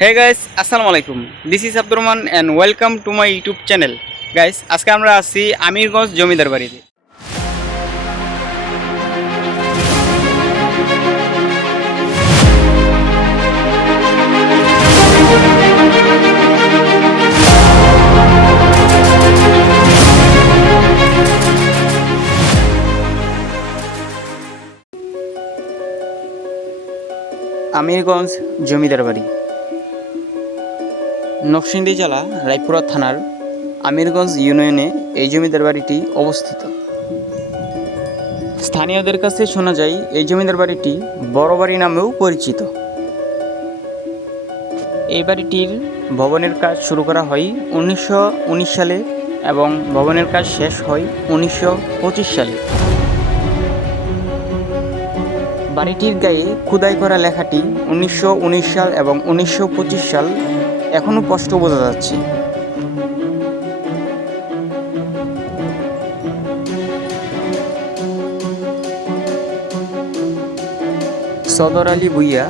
হে guys আসসালামু আলাইকুম this is Abdur Rahman and welcome to my YouTube channel guys আজকে আমরা আছি আমিরগঞ্জ জমিদার বাড়িতে। আমিরগঞ্জ জমিদার বাড়ি। নকশিন্দি জেলা রায়পুরা থানার আমিরগঞ্জ ইউনিয়নে এই জমিদার বাড়িটি অবস্থিত। স্থানীয়দের কাছে শোনা যায়, এই জমিদার বাড়িটি বড় বাড়ি নামেও পরিচিত। এই বাড়িটির ভবনের কাজ শুরু করা হয় উনিশশো উনিশ সালে এবং ভবনের কাজ শেষ হয় উনিশশো পঁচিশ সালে। বাড়িটির গায়ে খোদাই করা লেখাটি উনিশশো উনিশ সাল এবং উনিশশো পঁচিশ সাল এখনও স্পষ্ট বোঝা যাচ্ছে। সদর আলী ভুইয়া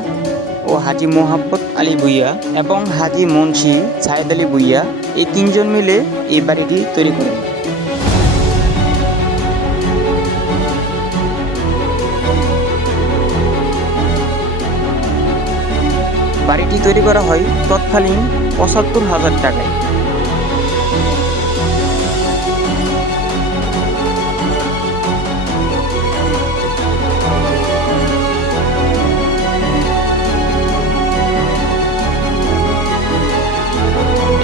ও হাজি মোহাম্মদ আলী ভুইয়া এবং হাজি মুন্সি সায়েদ আলী ভুইয়া এই তিনজন মিলে এই বাড়িটি তৈরি করেন। বাড়িটি তৈরি করা হয় তৎকালীন পঁচাত্তর হাজার টাকায়।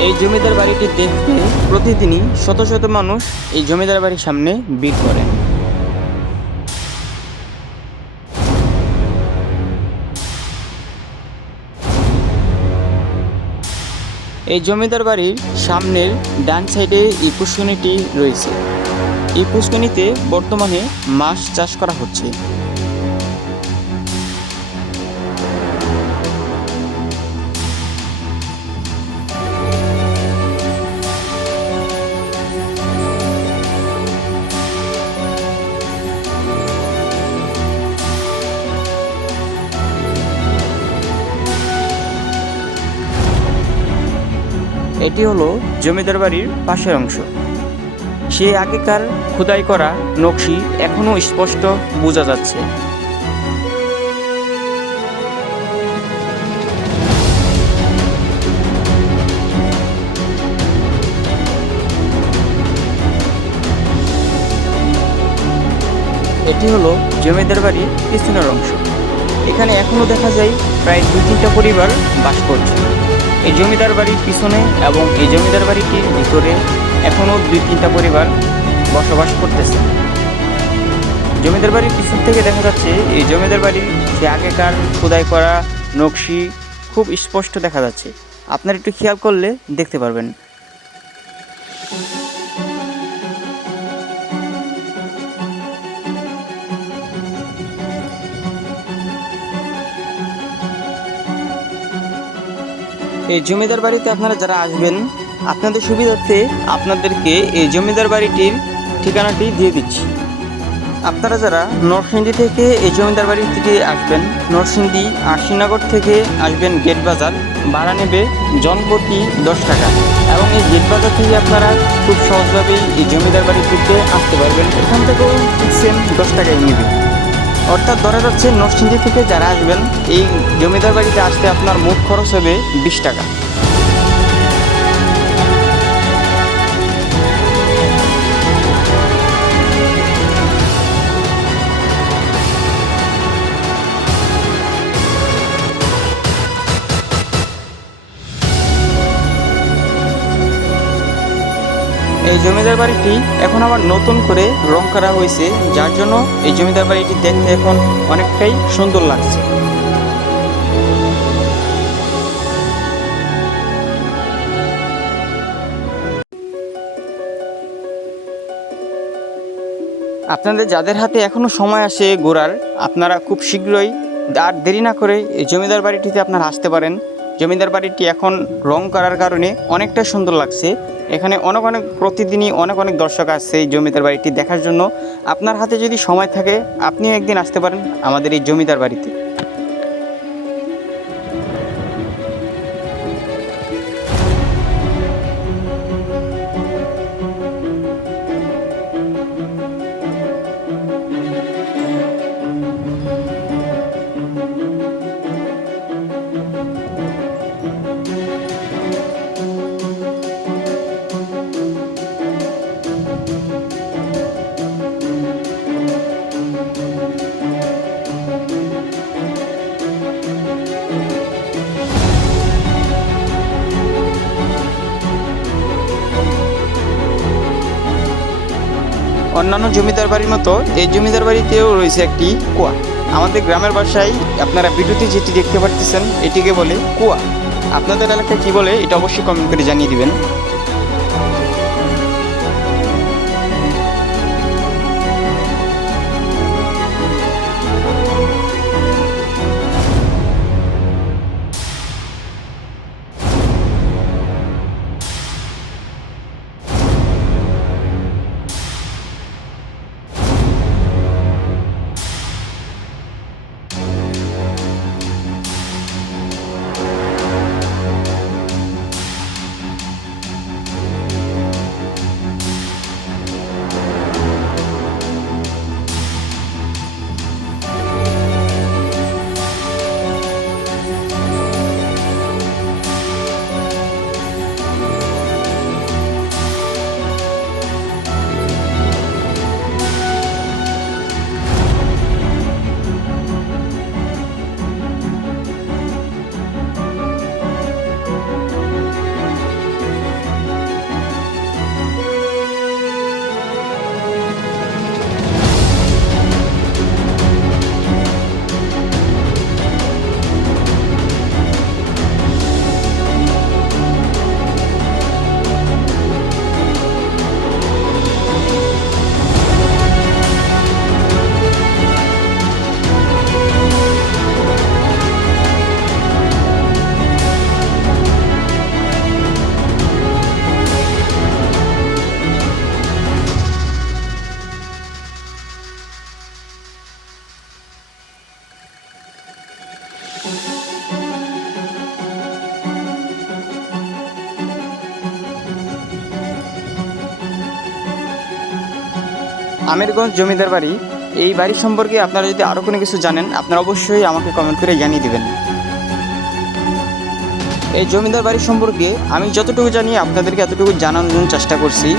এই জমিদার বাড়িটি দেখতে প্রতিদিনই শত শত মানুষ এই জমিদার বাড়ির সামনে ভিড় করেন। এই জমিদার বাড়ির সামনের ডান সাইডে এই পুষ্করিণীটি রয়েছে। এই বর্তমানে মাছ চাষ করা হচ্ছে। এটি হলো জমিদার বাড়ির পাশের অংশ। সে আগেকার খোদাই করা নকশি এখনও স্পষ্ট বোঝা যাচ্ছে। এটি হলো জমিদার বাড়ির পিছনের অংশ। এখানে এখনও দেখা যায় প্রায় দু তিনটা পরিবার বাস করছে। এই জমিদার বাড়ির পিছনে এবং এই জমিদার বাড়িটির ভিতরে এখনও দুই তিনটা পরিবার বসবাস করতেছে। জমিদার বাড়ির পিছন থেকে দেখা যাচ্ছে, এই জমিদার বাড়ির সে আগেকার খোদাই করা নকশি খুব স্পষ্ট দেখা যাচ্ছে। আপনার একটু খেয়াল করলে দেখতে পারবেন। এই জমিদার বাড়িতে আপনারা যারা আসবেন, আপনাদের সুবিধার্থে আপনাদেরকে এই জমিদার বাড়িটির ঠিকানাটি দিয়ে দিচ্ছি। আপনারা যারা নরসিংদী থেকে এই জমিদার বাড়ি থেকে আসবেন, নরসিংদী আশিনগর থেকে আসবেন গেট বাজার, ভাড়া নেবে জনপ্রতি দশ টাকা। এবং এই গেট বাজার থেকে আপনারা খুব সহজভাবেই এই জমিদার বাড়িটিতে আসতে পারবেন। এখান থেকেও সেম দশ টাকায় নেবে। অর্থাৎ ধরা যাচ্ছে নরসিংদী থেকে যারা আসবেন, এই জমিদার বাড়িতে আসতে আপনার মোট খরচ হবে বিশ টাকা। এই জমিদার বাড়িটি এখন আবার নতুন করে রং করা হয়েছে, যার জন্য এই জমিদার বাড়িটি দেখতে এখন অনেকটাই সুন্দর লাগছে। আপনাদের যাদের হাতে এখনও সময় আসে ঘোরার, আপনারা খুব শীঘ্রই আর দেরি না করে এই জমিদার বাড়িটিতে আপনারা আসতে পারেন। জমিদার বাড়িটি এখন রং করার কারণে অনেকটা সুন্দর লাগছে। এখানে অনেক অনেক প্রতিদিনই অনেক অনেক দর্শক আসছে এই জমিদার বাড়িটি দেখার জন্য। আপনার হাতে যদি সময় থাকে, আপনিও একদিন আসতে পারেন আমাদের এই জমিদার বাড়িতে। অন্যান্য জমিদার বাড়ির মতো এই জমিদার বাড়িতেও রয়েছে একটি কুয়া। আমাদের গ্রামের বাসায় আপনারা ভিডিওতে যেটি দেখতে পাচ্ছেন এটিকে বলে কুয়া। আপনাদের এলাকায় কী বলে, এটা অবশ্যই কমেন্ট করে জানিয়ে দিবেন। আমিরগঞ্জ জমিদার বাড়ি, এই বাড়ি সম্পর্কে আপনারা যদি আরও কোনো কিছু জানেন, আপনারা অবশ্যই আমাকে কমেন্ট করে জানিয়ে দেবেন। এই জমিদার বাড়ি সম্পর্কে আমি যতটুকু জানি, আপনাদেরকে এতটুকু জানানোর জন্য চেষ্টা করছি।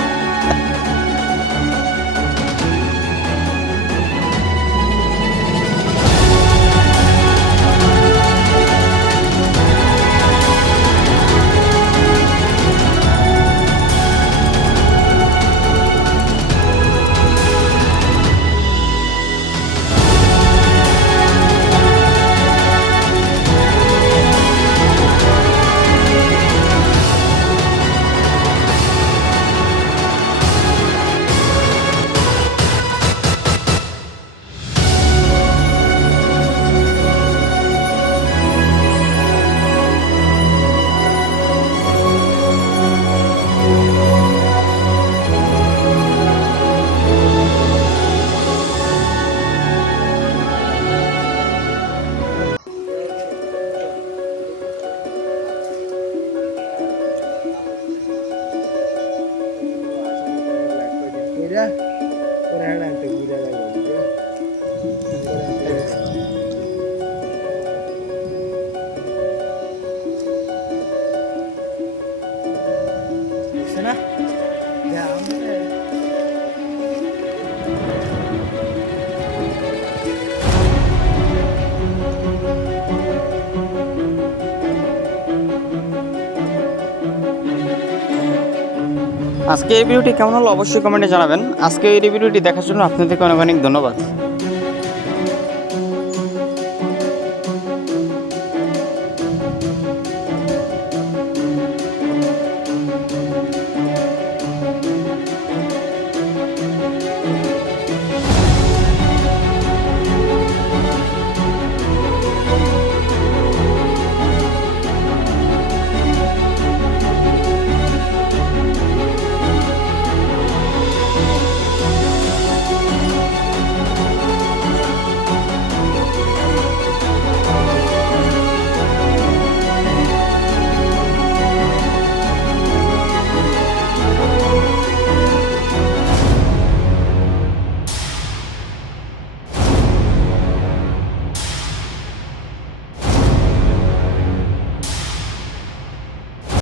আজকে এই ভিডিওটি কেমন হলো অবশ্যই কমেন্টে জানাবেন। আজকে এই ভিডিওটি দেখার জন্য আপনাদেরকে অনেক অনেক ধন্যবাদ।